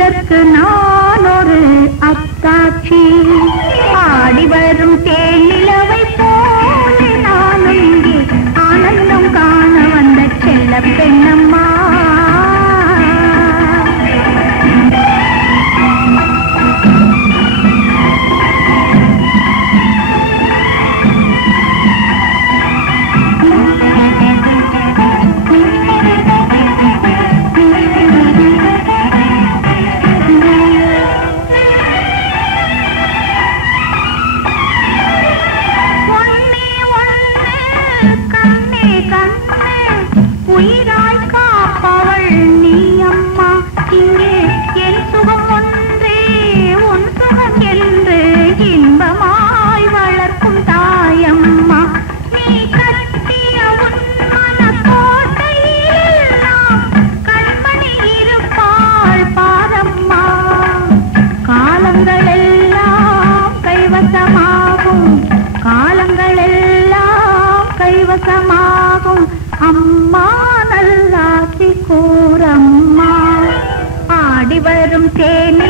இதற்கு நான் ஒரு அத்தாட்சி. ஆடி வரும் தேனிலவை போல நானும் இங்கே ஆனந்தம் காண வந்த செல்ல பெண்ணம்மா. உயிராய் காப்பவள் நீ அம்மா. இங்கே என் சுகம் ஒன்றே உன் சுகம் என்று இன்பமாய் வளர்க்கும் தாயம்மா. நீ கட்டிய உன் மனக்கோட்டையெல்லாம் கண்மணி இருப்பாள் பாரம்மா. காலங்கள் எல்லாம் கைவசமாகும், காலங்கள் எல்லாம் கைவசமாகும். அம்மா நல்லாசி கூறம்மா. ஆடி வரும் தேனி